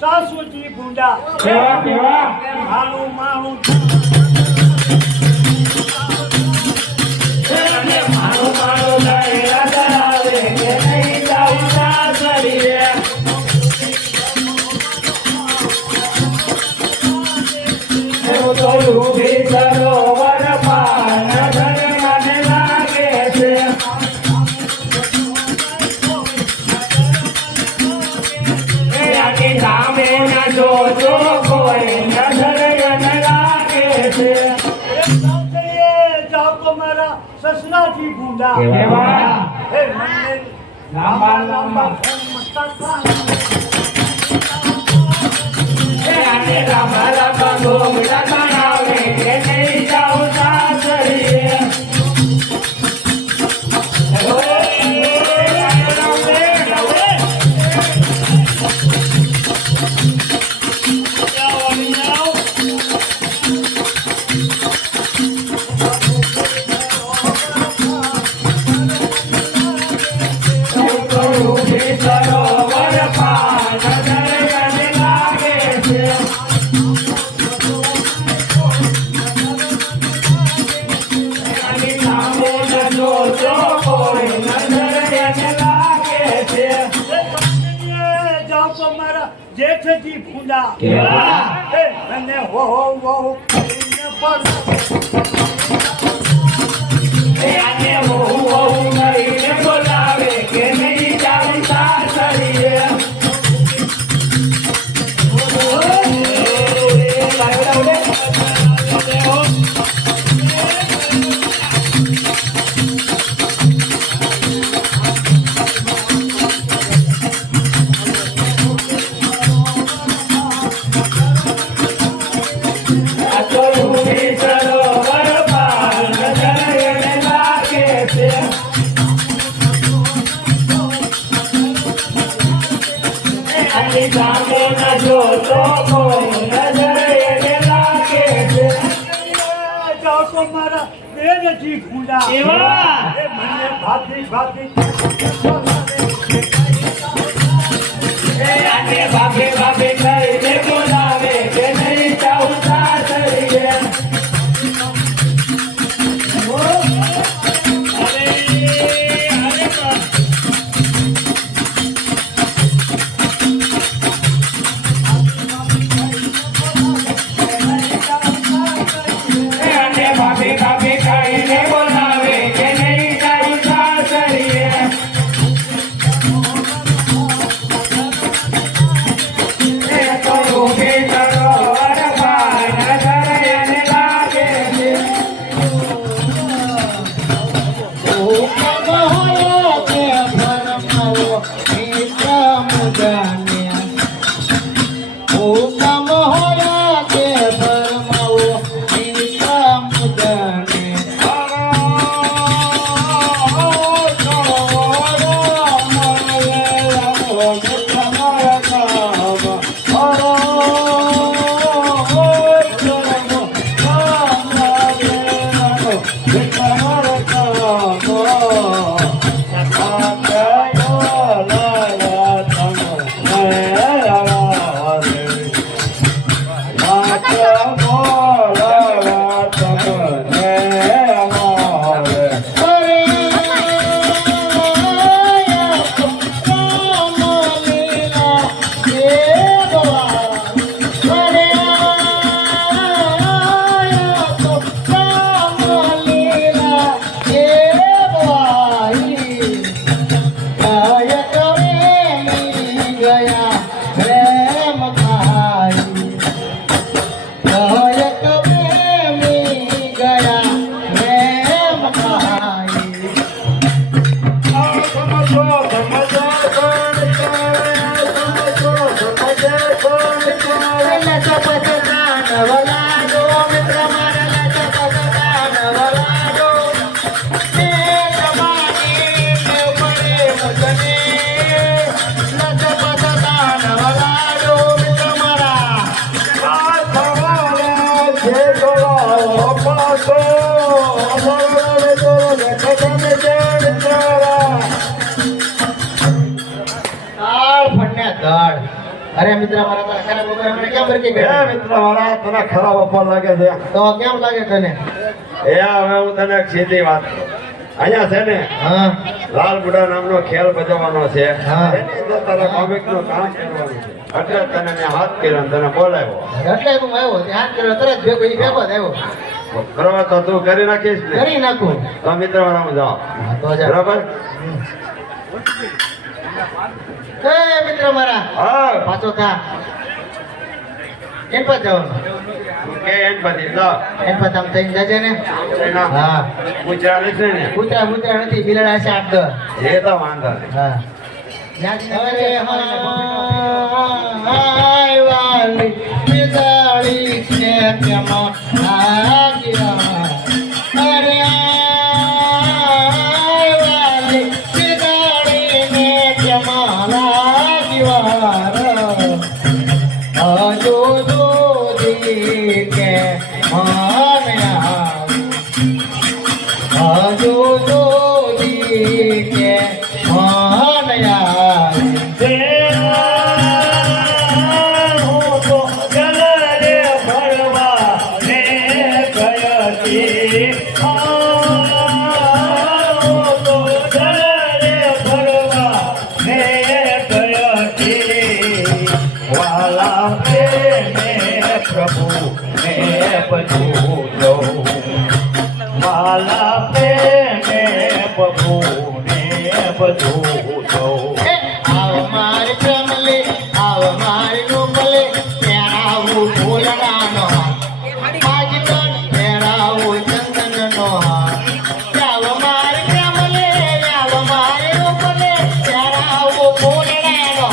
સાસુજી ગુંડા કેવા કેવા મારું મારું મારું મારું લઈ ધરાવે કે નહીં જાઉં સાસરીએ હું તો ઊભી સરોવર પાર નજર મને લાગે છે સામે ના જોજો કોઈ નજર મને લાગે છે જાઓ તો મારા સસરાજી ગુંડા કેવા હે મને લાંબા લાંબા લાંબા લાંબા ઘોંઘરા બનાવે કે નહીં જાઉં સાસરીએ જેઠજી ભૂંડા અને હો હો કરીને પર આને હો હો કરીને બોલાવે કે નહીં જાઉં સાસરીએ મારા બેનજી ભૂંડા મને ભાતી ભાતી ભાભે ભાભે કરીને બોલાવે કે નહીં જાઉં સાસરીએ ભાભે ભાભે કરીને બોલાવે કે નહીં જાઉં સાસરીએ અરે મિત્ર મારા તો ખરાબ બપોર મને કેમ બરકી ગઈ મિત્ર મારા તને ખરાબ અપર લાગે છે તો કેમ લાગે તને હવે હું તને એક સીધી વાત કરું. અહીંયા છે ને હા લાલ બુડા નામનો ખેલ ભજવવાનો છે હા. એની અંદર તારા કોમિકનું કામ કરવાનું છે એટલે તને મેં હાથ કર્યો અને તને બોલાવ્યો એટલે તું આવ્યો ધ્યાન કર્યો તરત ભેગો ઈ ભેગો જ આવ્યો બરાબર તો તું કરી નાખીશ ને કરી નાખું તો મિત્ર મારા હું જાઉં તો જા બરાબર એ મિત્ર મારા હા પાછો થા એન પર જવાનું કે એન પછી જાઓ એન પર આમ થઈને જજે ને એના હા પૂછા નથી ને કૂતરા કૂતરા નથી બિલાડા છે 8-10 એ તો વાંધો નહીં હા અરે હાય વાલી બિલાડી ને કેમ લાગ્યા અરે હાય વાલી બિલાડી ને કેમ લાગ્યા આજો દોદી કે માન્યા આજો દોદી કે માન્યા હું તો જલ રે ભરવા ને ગયતી હું તો જલ રે ભરવા ને ગયતી વાલા પ્રેમે પ્રભુ ને બધું લઉં વાલા પ્રેમે પ્રભુ ને બધું લઉં આવ મારી કમલે આવ મારી રૂપલે તેરાવું ભોલડાનો આજ તન તેરાવું ચંદનનો આવ મારી કમલે આવ મારી રૂપલે તેરાવું ભોલડાનો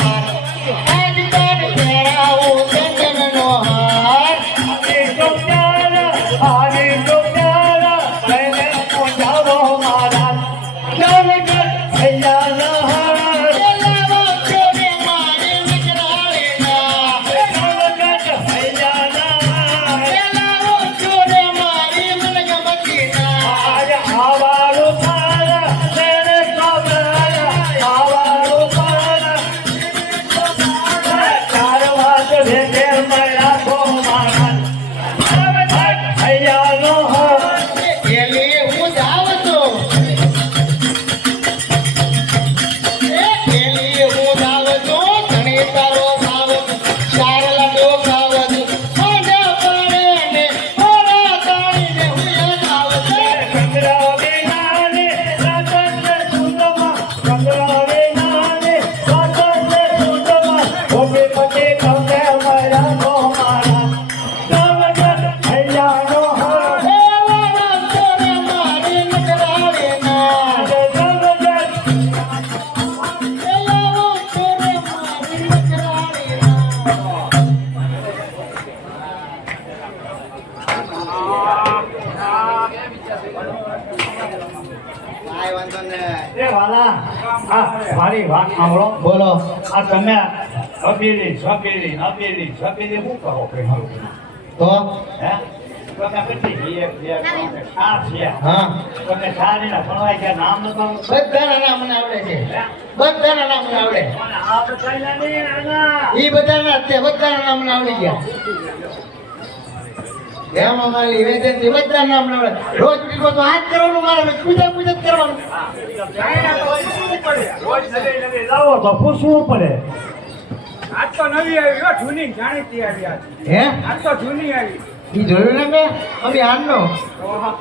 આજ તન તેરાવું ચંદનનો મારી વાત સાંભળો બોલો આ તમે અબીલી છબીલી અબીલી છબીલી શું કરો કે તો હે તમે કેટલી એક બે ત્રણ ચાર છે હા તમે સારીના ભણવાય કે નામ નતો બધાના નામ મને આવડે છે બધાના નામ મને આવડે આ બધાના નહીં આના ઈ બધાના તે બધાના નામ મને આવડી ગયા એમ અમારી વેદનથી બધા નામ મને આવડે રોજ ઉઠીને તો હાથ કરવાનું મારે પૂજા પૂજા કરવાનું રોજ નવી લાવો તો પૂછવું પડે આજ તો નવી આવી હો, જૂની જાણીતી આવી આજ. હે આજ તો જૂની આવી ઈ જોયું ને મેં અમે આનનો ઓહો.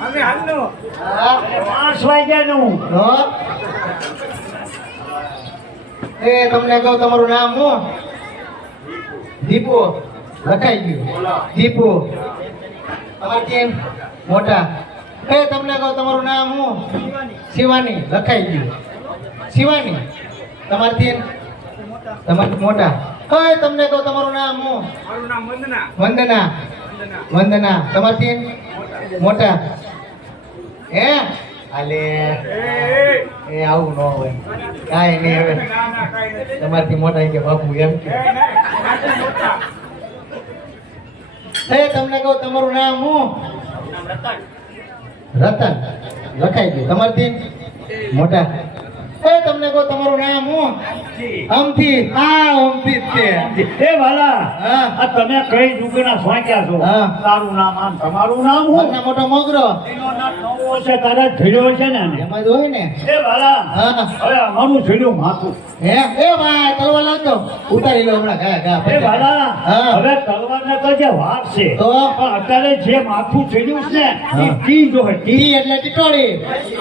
અમે હાલનું હા 5 વાગ્યાનું તો એ તમને કહું તમારું નામ હું દીપુ લખાઈ ગયું દીપુ તમારે કેમ મોટા એ તમને કહું તમારું નામ હું શિવાની લખાઈ ગયું શિવાની તમારથી તમારથી મોટા કઈ તમને કહું તમારું નામ હું મારું નામ વંદના. વંદના વંદના. વંદના તમારથી મોટા હે આલે એ, એ આવું ન હોય કાંઈ નહીં હવે ના, ના, કાંઈ નથી. તમારથી મોટા કે બાપુ એમ કે એ, નહીં, આથી મોટા. હે તમને કહું તમારું નામ હું રતન લખાઈ ગયું તમારથી મોટા એ તમને કહું તમારું નામ હું અમથી અમથી જ છે એ વાલા હા. આ તમે કઈ દુકાના સ્વાંક્યા છો હા. તારું નામ આમ તમારું નામ હું મોટા મોટો મોગરો એનો નામ નવો છે તારે ધીર્યો છે ને એમાં જ હોય ને એ વાલા હા હવે અમારું ધીર્યું માથું હે એ ભાઈ તલવાર લાવજો ઉતારી લો હમણાં ઘા એ વાલા હા. હવે તલવારને તો જે વાત છે તો? પણ અત્યારે જે માથું ધીર્યું છે ને એ હા. ટી જો હે ટી ઈ એટલે ટીટોળી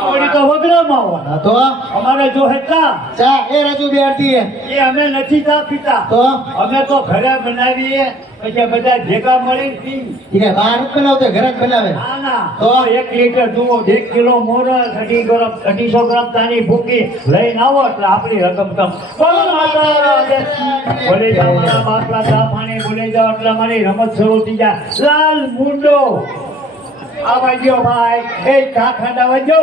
ઓલી તો વગડામાં હોય હા તો અમારે જો હે ચા ચા એ રાજુ બેડતી એ અમે નથી ચા પીતા તો અમે તો ઘરે બનાવીએ પછી બધા ભેગા મળી પી ઈ કે બહાર જ બનાવતો ઘરે જ બનાવે ના ના તો? તો 1 લીટર દૂધ 1 કિલો મોરસ 250 ગ્રામ તાની ભૂકી લઈને આવો એટલે આપણી રકમ તમ બોલો માતા રાધે. બોલે જાઓ મારા બાપલા ચા પાણી બોલે જાઓ એટલે મારી રમત શરૂ થઈ જાય લાલ મુંડો આવા ગયો ભાઈ એ ચા ખાંડા જો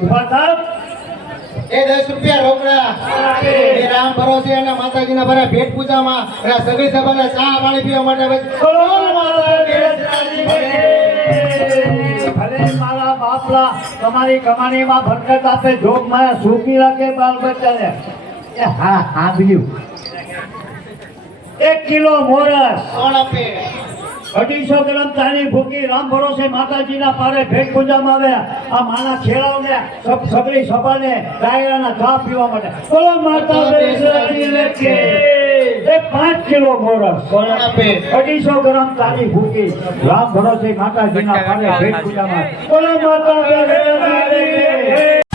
ઉભા થાવ એ 10 રૂપિયા રોકડા એ રામ ભરોસે અને માતાજીના ભરા ભેટ પૂજામાં અને આ સગડી સભાને ચા પાણી પીવા માટે બોલો મારા દેશરાજી ભલે મારા બાપલા તમારી કમાણીમાં બરકત આપે જોગ માં સુખી રાખે બાલ બચ્ચાને એ હા હા બીજું 1 કિલો મોરસ કોણ આપે 250 ગ્રામ તાની ભૂકી રામ ભરોસે માતાજીના પારે ભેટ પૂજામાં આવ્યા આ માના છેડાઓને સગડી સભાને ડાયરાના ચા પીવા માટે બોલો માતા બેસરાજી લેકે એ 5 કિલો મોરસ કોણ આપે 250 ગ્રામ તાની ભૂકી રામ ભરોસે માતાજીના પારે ભેટ પૂજામાં બોલો માતા બેસરાજી લેકે